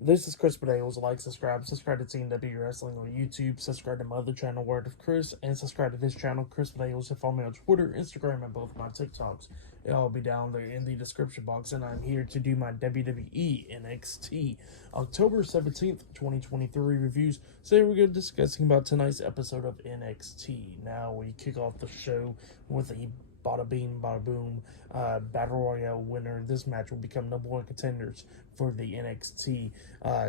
This is Chris Bedales. Like, subscribe to TNW Wrestling on YouTube, subscribe to my other channel, Word of Chris, and subscribe to this channel, Chris Bedales, and follow me on Twitter, Instagram, and both my TikToks. It'll all be down there in the description box, and I'm here to do my WWE NXT October 17th, 2023 reviews. So here we go discussing about tonight's episode of NXT. Now we kick off the show with a bada bing, bada boom, Battle Royale winner. This match will become number one contenders for the NXT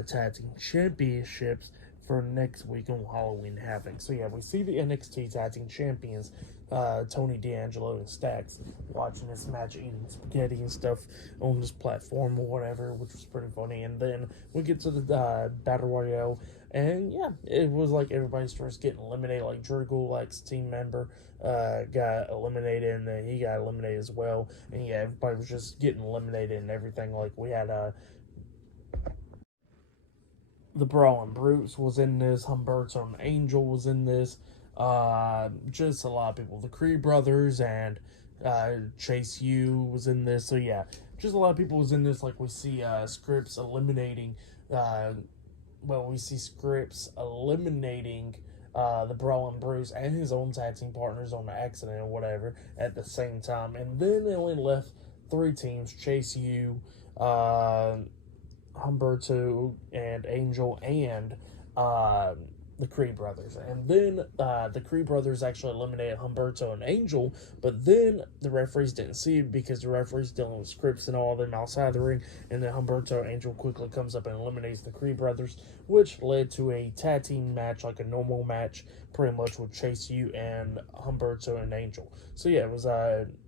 Tag Team Championships for next week on Halloween Havoc. So yeah, we see the NXT Tag Team Champions, Tony D'Angelo and Stacks, watching this match, eating spaghetti and stuff on this platform or whatever, which was pretty funny. And then we get to the Battle Royale, and yeah, it was like everybody starts getting eliminated. Like Drew Gulak's team member got eliminated, and then he got eliminated as well. And yeah, everybody was just getting eliminated and everything. Like we had the Brawling Brutes was in this, Humberto and Angel was in this, just a lot of people. The Creed brothers and Chase U was in this. So yeah, just a lot of people was in this. Like we see Scripps eliminating we see Scripps eliminating the Brawling Bruce and his own tag team partners on the accident or whatever at the same time. And then they only left three teams: Chase U, Humberto and Angel, and the Creed brothers. And then the Creed brothers actually eliminated Humberto and Angel, but then the referees didn't see it because the referees dealing with scripts and all of them outside the ring. And then Humberto and Angel quickly comes up and eliminates the Creed brothers, which led to a tag team match, like a normal match, pretty much with Chase U and Humberto and Angel. So yeah, it was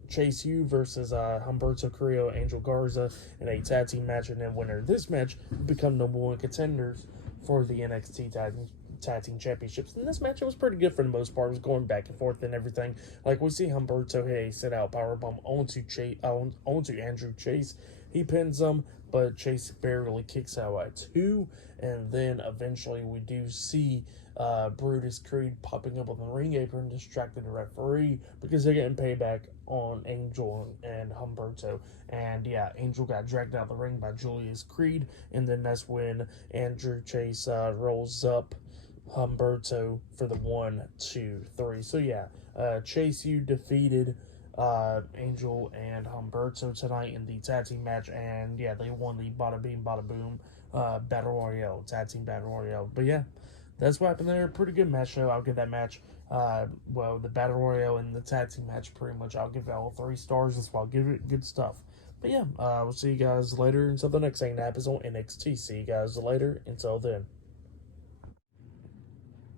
Chase U versus Humberto Carrillo, Angel Garza in a tag team match, and then winner of this match become number one contenders for the NXT Tag Team Championships. And this match, it was pretty good for the most part. It was going back and forth and everything. Like we see Humberto hit a sit-out powerbomb onto Andrew Chase. He pins him, but Chase barely kicks out at two. And then eventually we do see Brutus Creed popping up on the ring apron, distracting the referee because they're getting payback on Angel and Humberto. And yeah, Angel got dragged out of the ring by Julius Creed, and then that's when Andrew Chase rolls up Humberto for the 1, 2, 3. So yeah, Chase U defeated Angel and Humberto tonight in the tag team match, and yeah, they won the bada bing bada boom battle royale, tag team battle royale. But yeah, that's what happened there. Pretty good match show. I'll give that match the battle royale and the tag team match, pretty much I'll give it all 3 stars. That's why I'll give it good stuff. But yeah, we'll see you guys later until the next thing that happens on NXT. See you guys later. Until then.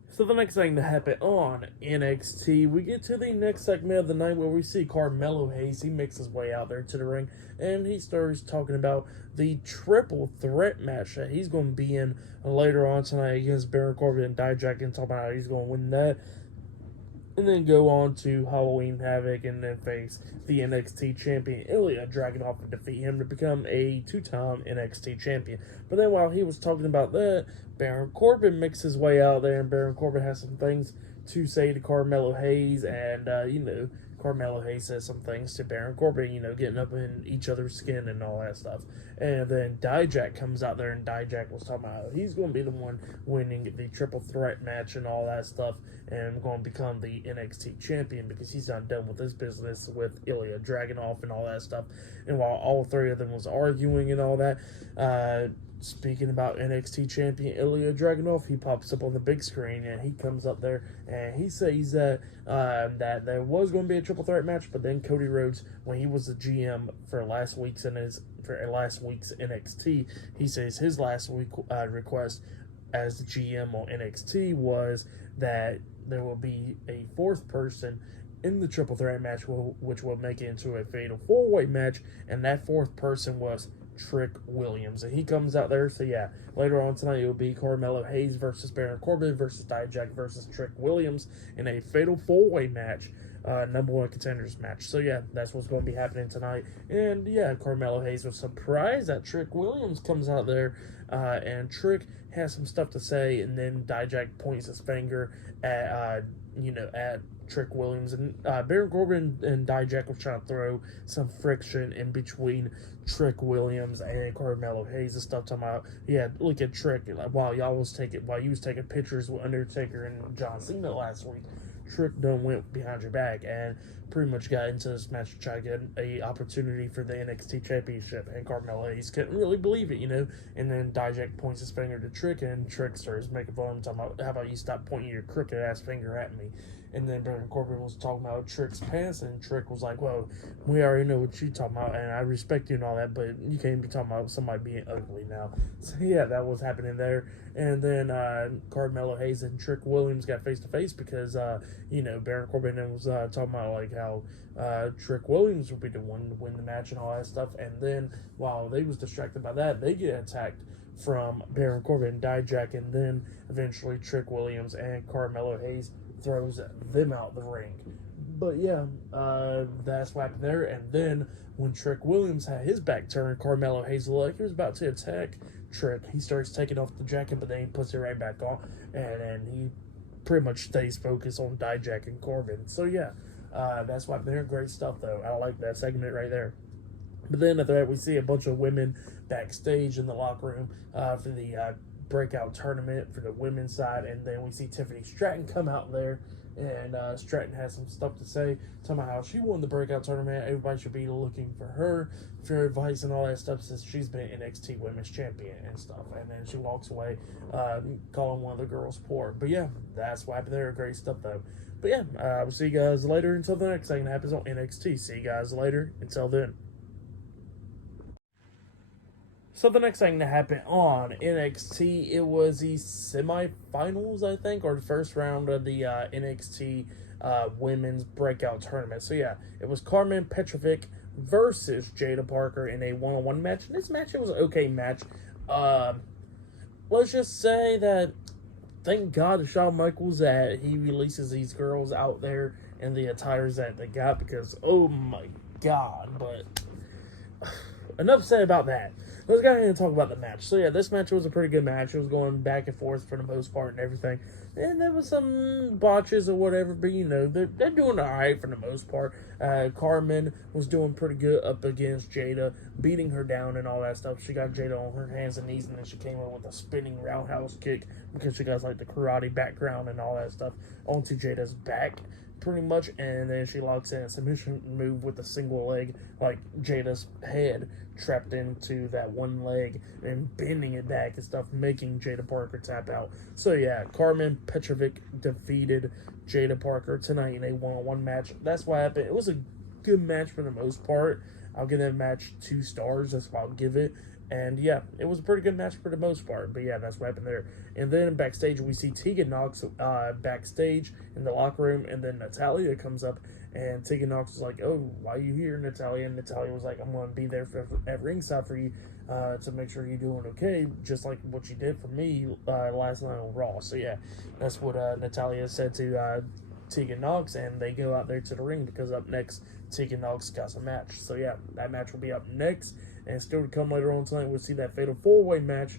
So the next thing to happen on NXT, we get to the next segment of the night where we see Carmelo Hayes. He makes his way out there to the ring, and he starts talking about the triple threat match that he's going to be in later on tonight against Baron Corbin and Dijak, and talking about how he's going to win that. And then go on to Halloween Havoc and then face the NXT champion Ilya Dragunov and defeat him to become a 2-time NXT champion. But then while he was talking about that, Baron Corbin makes his way out there, and Baron Corbin has some things to say to Carmelo Hayes, and Carmelo Hayes says some things to Baron Corbin, getting up in each other's skin and all that stuff. And then Dijak comes out there, and Dijak was talking about how he's going to be the one winning the triple threat match and all that stuff, and going to become the NXT champion because he's not done with this business with Ilya Dragunov and all that stuff. And while all three of them was arguing and all that, speaking about NXT champion Ilya Dragunov, he pops up on the big screen, and he comes up there and he says that that there was going to be a triple threat match, but then Cody Rhodes, when he was the GM for last week's NXT, he says his last week request as the GM on NXT was that there will be a fourth person in the triple threat match, which will make it into a fatal 4-way match, and that fourth person was Trick Williams, and he comes out there. So yeah, later on tonight it will be Carmelo Hayes versus Baron Corbin versus Dijak versus Trick Williams in a fatal 4-way match, number one contenders match. So yeah, that's what's going to be happening tonight. And yeah, Carmelo Hayes was surprised that Trick Williams comes out there, and Trick has some stuff to say, and then Dijak points his finger at Trick Williams, and Baron Corbin and Dijak was trying to throw some friction in between Trick Williams and Carmelo Hayes and stuff. Talking about, yeah, look at Trick while you was taking pictures with Undertaker and John Cena last week. Trick done went behind your back and pretty much got into this match to try to get a opportunity for the NXT Championship, and Carmelo Hayes couldn't really believe it, and then Dijak points his finger to Trick, and Trick starts making fun of him, talking about, how about you stop pointing your crooked ass finger at me. And then Baron Corbin was talking about Trick's pants, and Trick was like, well, we already know what you're talking about, and I respect you and all that, but you can't be talking about somebody being ugly now. So, yeah, that was happening there. And then Carmelo Hayes and Trick Williams got face-to-face because, Baron Corbin was talking about, like, how Trick Williams would be the one to win the match and all that stuff. And then, while they was distracted by that, they get attacked from Baron Corbin, Dijak, and then eventually Trick Williams and Carmelo Hayes throws them out the ring. But yeah, that's what happened there. And then when Trick Williams had his back turned, Carmelo Hayes looked like he was about to attack Trick. He starts taking off the jacket, but then he puts it right back on, and then he pretty much stays focused on Dijak and Corbin. So yeah, that's what happened there. Great stuff though. I like that segment right there. But then after that, we see a bunch of women backstage in the locker room for the breakout tournament for the women's side, and then we see Tiffany Stratton come out there, and Stratton has some stuff to say, talking about how she won the breakout tournament. Everybody should be looking for her for advice and all that stuff, since she's been NXT Women's Champion and stuff. And then she walks away, calling one of the girls poor. But yeah, that's what happened there. Great stuff though. But yeah, we'll see you guys later. Until the next thing that happens on NXT. See you guys later. Until then. So the next thing that happened on NXT, it was the semifinals, I think, or the first round of the NXT Women's Breakout Tournament. So yeah, it was Carmen Petrovic versus Jada Parker in a one-on-one match. And this match, it was an okay match. Let's just say that, thank God to Shawn Michaels that he releases these girls out there in the attires that they got, because, oh my God, but enough said about that. Let's go ahead and talk about the match. So yeah, this match was a pretty good match. It was going back and forth for the most part and everything. And there was some botches or whatever, but they're doing alright for the most part. Carmen was doing pretty good up against Jada, beating her down and all that stuff. She got Jada on her hands and knees, and then she came in with a spinning roundhouse kick, because she got like the karate background and all that stuff, onto Jada's back, pretty much, and then she locks in a submission move with a single leg, like Jada's head trapped into that one leg and bending it back and stuff, making Jada Parker tap out. So yeah, Carmen Petrovic defeated Jada Parker tonight in a one-on-one match. That's what happened. It was a good match for the most part. I'll give that match 2 stars. That's what I'll give it. And yeah, it was a pretty good match for the most part. But yeah, that's what happened there. And then backstage, we see Tegan Nox backstage in the locker room. And then Natalya comes up. And Tegan Nox was like, oh, why are you here, Natalya? And Natalya was like, I'm going to be there at ringside for you to make sure you're doing okay, just like what you did for me last night on Raw. So yeah, that's what Natalya said to Tegan Nox. And they go out there to the ring, because up next, Tegan Nox got a match. So yeah, that match will be up next. And still to come later on tonight, we'll see that fatal 4-way match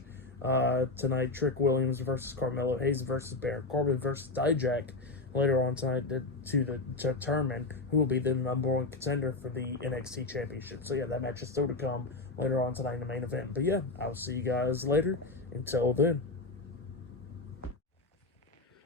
tonight. Trick Williams versus Carmelo Hayes versus Baron Corbin versus Dijak later on tonight to determine who will be the #1 contender for the NXT Championship. So yeah, that match is still to come later on tonight in the main event. But yeah, I'll see you guys later. Until then.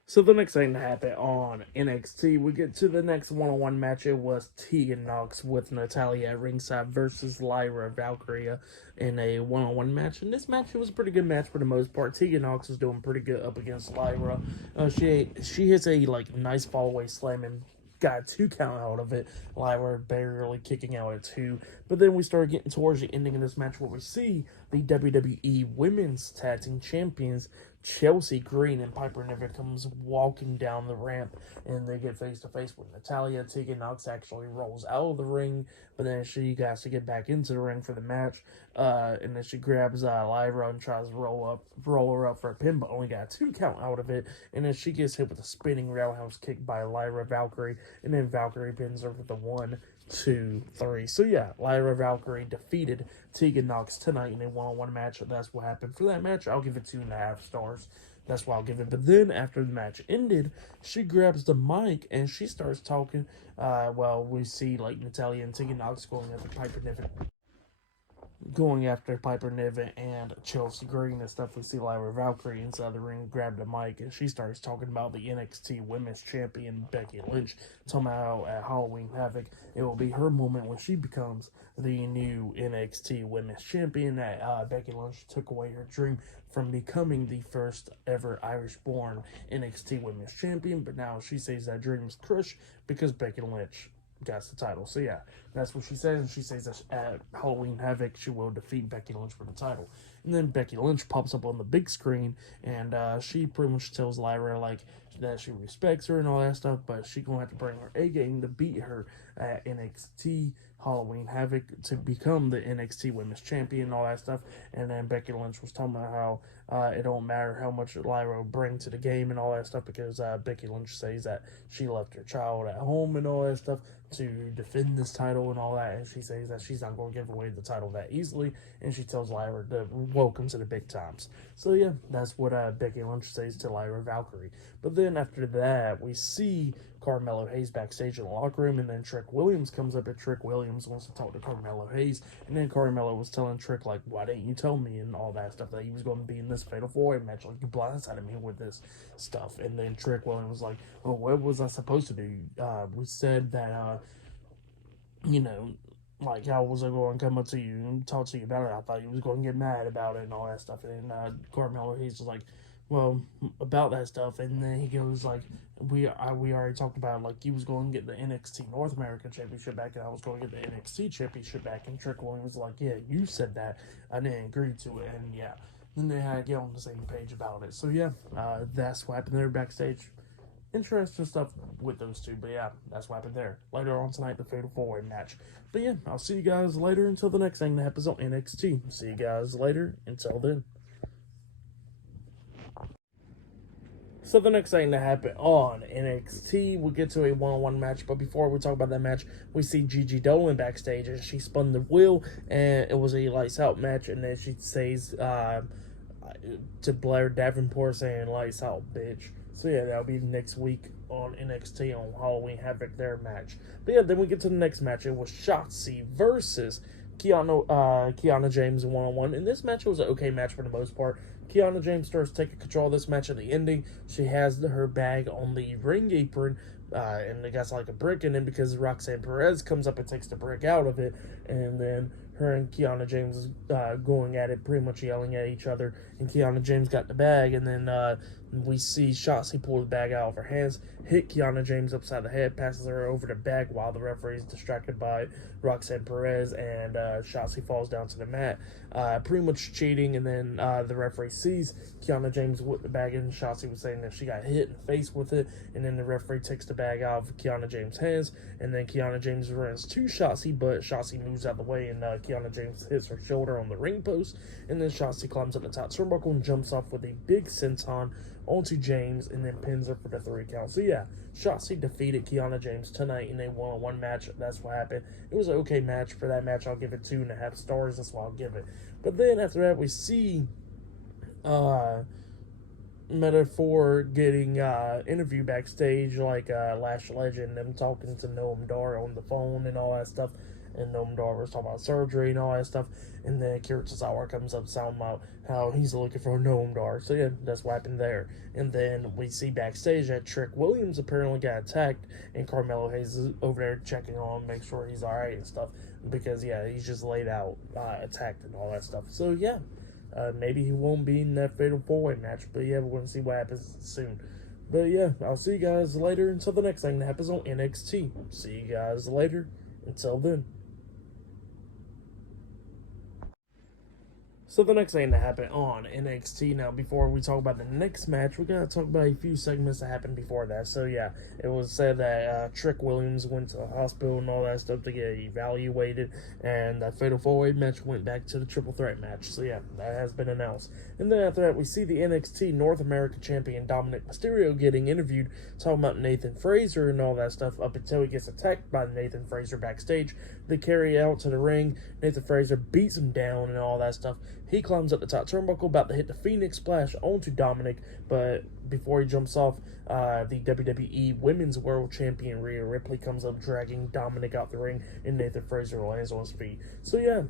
So the next thing that happened on NXT, we get to the next one-on-one match. It was Tegan Nox with Natalya at ringside versus Lyra Valkyria in a one-on-one match. And this match, it was a pretty good match for the most part. Tegan Nox was doing pretty good up against Lyra. She hits a nice fall-away slam and got a 2 count out of it. Lyra barely kicking out at 2. But then we started getting towards the ending of this match, where we see the WWE Women's Tag Team Champions Chelsea Green and Piper Niven comes walking down the ramp, and they get face to face with Natalya. Tegan Nox actually rolls out of the ring, but then she has to get back into the ring for the match. And then she grabs Lyra and tries to roll her up for a pin, but only got a 2 count out of it. And then she gets hit with a spinning roundhouse kick by Lyra Valkyrie, and then Valkyrie pins her with the 1, 2, 3. So yeah, Lyra Valkyrie defeated Tegan Nox tonight in a one-on-one match. That's what happened for that match. I'll give it 2.5 stars. That's why I'll give it. But then after the match ended, she grabs the mic and she starts talking. Well, we see like Natalya and Tegan Nox going after Piper Niven and Chelsea Green and stuff. We see Lyra Valkyrie inside the ring grab the mic and she starts talking about the NXT Women's Champion Becky Lynch, talking about at Halloween Havoc it will be her moment when she becomes the new NXT Women's Champion. That Becky Lynch took away her dream from becoming the first ever Irish-born NXT Women's Champion, but now she says that dream is crushed because Becky Lynch got the title. So yeah, that's what she says. And she says that at Halloween Havoc she will defeat Becky Lynch for the title. And then Becky Lynch pops up on the big screen and she pretty much tells Lyra like that she respects her and all that stuff, but she gonna have to bring her A game to beat her at NXT Halloween Havoc to become the NXT Women's Champion and all that stuff. And then Becky Lynch was talking about how it don't matter how much Lyra will bring to the game and all that stuff because Becky Lynch says that she left her child at home and all that stuff to defend this title and all that, and she says that she's not going to give away the title that easily, and she tells Lyra to welcome to the big times. So yeah, that's what Becky Lynch says to Lyra Valkyrie. But then after that, we see Carmelo Hayes backstage in the locker room, and then Trick Williams comes up, and Trick Williams wants to talk to Carmelo Hayes, and then Carmelo was telling Trick, like, why didn't you tell me and all that stuff, that he was going to be in this Fatal 4-Way match, like, you blindsided me with this stuff. And then Trick Williams was like, oh, what was I supposed to do? We said that, like, how was I going to come up to you and talk to you about it? I thought you was going to get mad about it and all that stuff. And Carmelo Hayes was like, well, about that stuff. And then he goes like, we already talked about, like, you was going to get the NXT North American Championship back, and I was going to get the NXT Championship back. And Trick Williams was like, yeah, you said that. I didn't agree to it. And yeah, then they had to get on the same page about it. So yeah, that's what happened there backstage. Interesting stuff with those two, but yeah, that's what happened there. Later on tonight, the Fatal 4-Way match. But yeah, I'll see you guys later until the next thing that happens on NXT. See you guys later. Until then. So the next thing that happened on NXT, we'll get to a one-on-one match, but before we talk about that match, we see Gigi Dolan backstage, and she spun the wheel, and it was a lights out match, and then she says to Blair Davenport saying, lights out, bitch. So yeah, that'll be next week on NXT on Halloween Havoc, their match. But yeah, then we get to the next match. It was Shotzi versus Kiana James one-on-one. And this match was an okay match for the most part. Kiana James starts taking control of this match at the ending. She has her bag on the ring apron, and it got like a brick in it because Roxanne Perez comes up and takes the brick out of it, and then her and Kiana James going at it, pretty much yelling at each other, and Kiana James got the bag, and then we see Shotzi pull the bag out of her hands, hit Kiana James upside the head, passes her over the bag while the referee is distracted by Roxanne Perez, and Shotzi falls down to the mat, pretty much cheating, and then the referee sees Kiana James with the bag, and Shotzi was saying that she got hit in the face with it, and then the referee takes the bag out of Kiana James' hands, and then Kiana James runs to Shotzi, but Shotzi moves out of the way, and Kiana James hits her shoulder on the ring post, and then Shotzi climbs up the top turnbuckle and jumps off with a big senton onto James, and then pins her for the 3 count. So yeah, Shotzi defeated Kiana James tonight in a one-on-one match. That's what happened. It was an okay match. For that match, I'll give it 2.5 stars. That's what I'll give it. But then after that, we see Metaphor getting interview backstage, like Lash Legend, them talking to Noam Dar on the phone and all that stuff. And Noam Dar was talking about surgery and all that stuff. And then Kira Tozawa comes up talking about how he's looking for Noam Dar. So yeah, that's what happened there. And then we see backstage that Trick Williams apparently got attacked, and Carmelo Hayes is over there checking on him, make sure he's alright and stuff. Because yeah, he's just laid out, attacked and all that stuff. So yeah, maybe he won't be in that Fatal 4-Way match. But yeah, we're going to see what happens soon. But yeah, I'll see you guys later until the next thing that happens on NXT. See you guys later. Until then. So the next thing that happened on NXT, now before we talk about the next match, we gotta talk about a few segments that happened before that. So yeah, it was said that Trick Williams went to the hospital and all that stuff to get evaluated, and that Fatal 4-Way match went back to the Triple Threat match. So yeah, that has been announced. And then after that, we see the NXT North America Champion Dominic Mysterio getting interviewed, talking about Nathan Fraser and all that stuff, up until he gets attacked by Nathan Fraser backstage. They carry out to the ring. Nathan Fraser beats him down and all that stuff. He climbs up the top turnbuckle, about to hit the Phoenix Splash onto Dominic, but before he jumps off, the WWE Women's World Champion Rhea Ripley comes up, dragging Dominic out the ring, and Nathan Fraser lands on his feet. So yeah,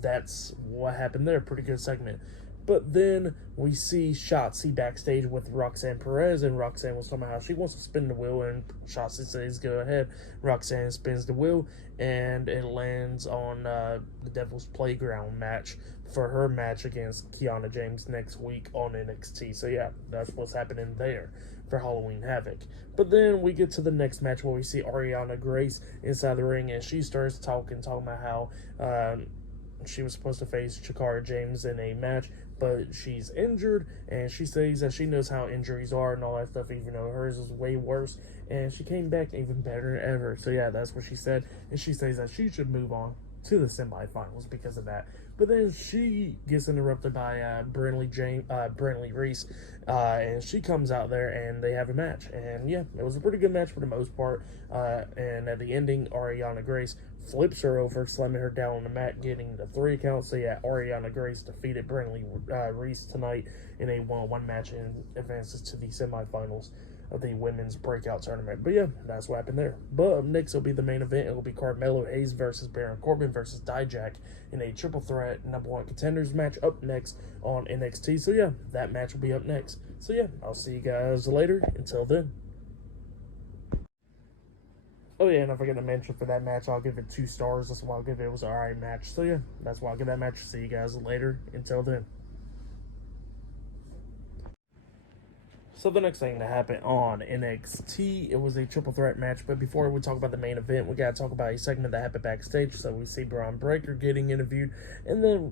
that's what happened there. Pretty good segment. But then we see Shotzi backstage with Roxanne Perez, and Roxanne was talking about how she wants to spin the wheel, and Shotzi says, go ahead. Roxanne spins the wheel, and it lands on the Devil's Playground match for her match against Kiana James next week on NXT. So yeah, that's what's happening there for Halloween Havoc. But then we get to the next match where we see Ariana Grace inside the ring, and she starts talking about how she was supposed to face Chikara James in a match, but she's injured, and she says that she knows how injuries are and all that stuff, even though hers is way worse, and she came back even better than ever. So yeah, that's what she said, and she says that she should move on to the semifinals because of that. But then she gets interrupted by Brentley Reese, and she comes out there and they have a match. And yeah, it was a pretty good match for the most part. And at the ending, Ariana Grace flips her over, slamming her down on the mat, getting the 3 count. So yeah, Ariana Grace defeated Brentley Reese tonight in a 1-on-1 match and advances to the semifinals of the women's breakout tournament. But yeah, that's what happened there. But up next will be the main event. It will be Carmelo Hayes versus Baron Corbin versus Dijak in a triple threat #1 contenders match up next on NXT. So yeah, that match will be up next. So yeah, I'll see you guys later. Until then. Oh yeah, and I forgot to mention for that match, I'll give it 2 stars. That's why I'll give it. It was an alright match. So yeah, that's why I'll give that match. See you guys later. Until then. So the next thing that happened on NXT, it was a triple threat match. But before we talk about the main event, we gotta talk about a segment that happened backstage. So we see Braun Breaker getting interviewed, and then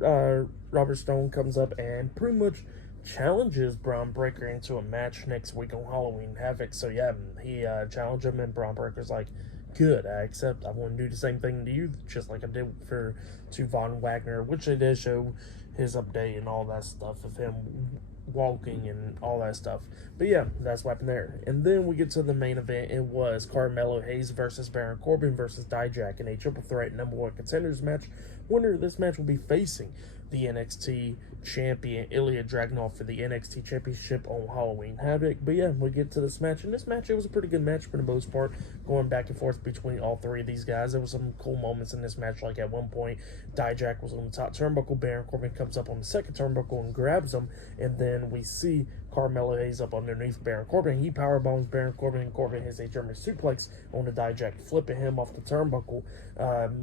Robert Stone comes up and pretty much challenges Braun Breaker into a match next week on Halloween Havoc. So yeah, he challenged him, and Braun Breaker's like, good, I accept. I want to do the same thing to you, just like I did to Von Wagner, which they did show his update and all that stuff of him walking and all that stuff. But yeah, that's what happened there. And then we get to the main event. It was Carmelo Hayes versus Baron Corbin versus Dijak in a triple threat #1 contenders match. Winner of this match will be facing the NXT champion Ilya Dragunov for the NXT championship on Halloween Havoc. But yeah, we get to this match, and this match, it was a pretty good match for the most part, going back and forth between all 3 of these guys. There was some cool moments in this match, like at one point Dijak was on the top turnbuckle, Baron Corbin comes up on the second turnbuckle and grabs him, and then we see Carmelo Hayes up underneath Baron Corbin. He powerbombs Baron Corbin, and Corbin hits a German suplex on the Dijak, flipping him off the turnbuckle,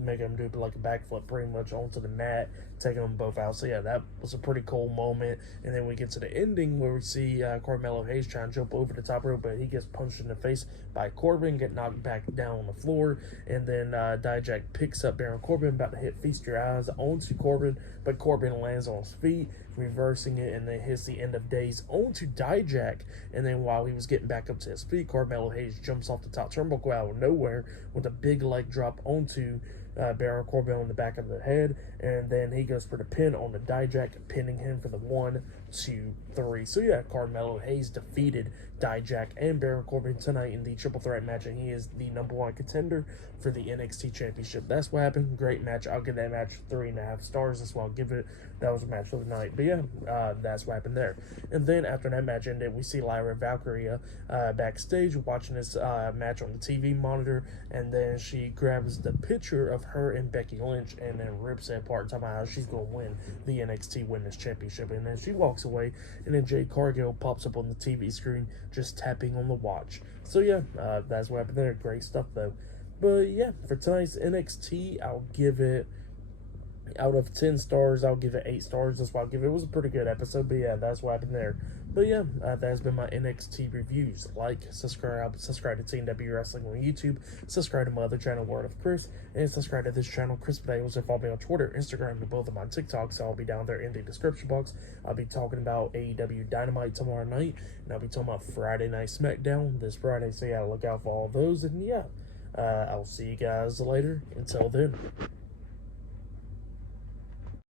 making him do like a backflip pretty much onto the mat, taking them both out. So yeah, that was a pretty cool moment. And then we get to the ending where we see Carmelo Hayes trying to jump over the top rope, but he gets punched in the face by Corbin, get knocked back down on the floor, and then Dijak picks up Baron Corbin, about to hit Feast Your Eyes onto Corbin, but Corbin lands on his feet, reversing it, and then hits the End of Days onto Dijak. And then while he was getting back up to his feet, Carmelo Hayes jumps off the top turnbuckle out of nowhere with a big leg drop onto Baron Corbin on the back of the head, and then he goes for the pin on the Dijak, pinning him for the 1, 2, 3. So yeah, Carmelo Hayes defeated Dijak and Baron Corbin tonight in the triple threat match, and he is the #1 contender for the NXT championship. That's what happened. Great match. I'll give that match 3.5 stars. That's what I'll give it. That was a match of the night. But yeah, that's what happened there. And then after that match ended, we see Lyra Valkyria backstage watching this match on the TV monitor, and then she grabs the picture of her and Becky Lynch and then rips it apart, talking about how she's going to win the NXT Women's Championship. And then she walks away, and then Jade Cargill pops up on the TV screen just tapping on the watch. So yeah, that's what happened there. Great stuff though. But yeah, for tonight's NXT, I'll give it Out of 10 stars, I'll give it 8 stars. That's why I'll give it. It was a pretty good episode, but yeah, that's what happened there. But yeah, that has been my NXT reviews. Like, subscribe to Team W Wrestling on YouTube, subscribe to my other channel, Word of Chris, and subscribe to this channel, Chris Potatoes, and follow me on Twitter, Instagram, and both of my TikToks. I'll be down there in the description box. I'll be talking about AEW Dynamite tomorrow night, and I'll be talking about Friday Night SmackDown this Friday, so yeah, look out for all those, and yeah, I'll see you guys later. Until then.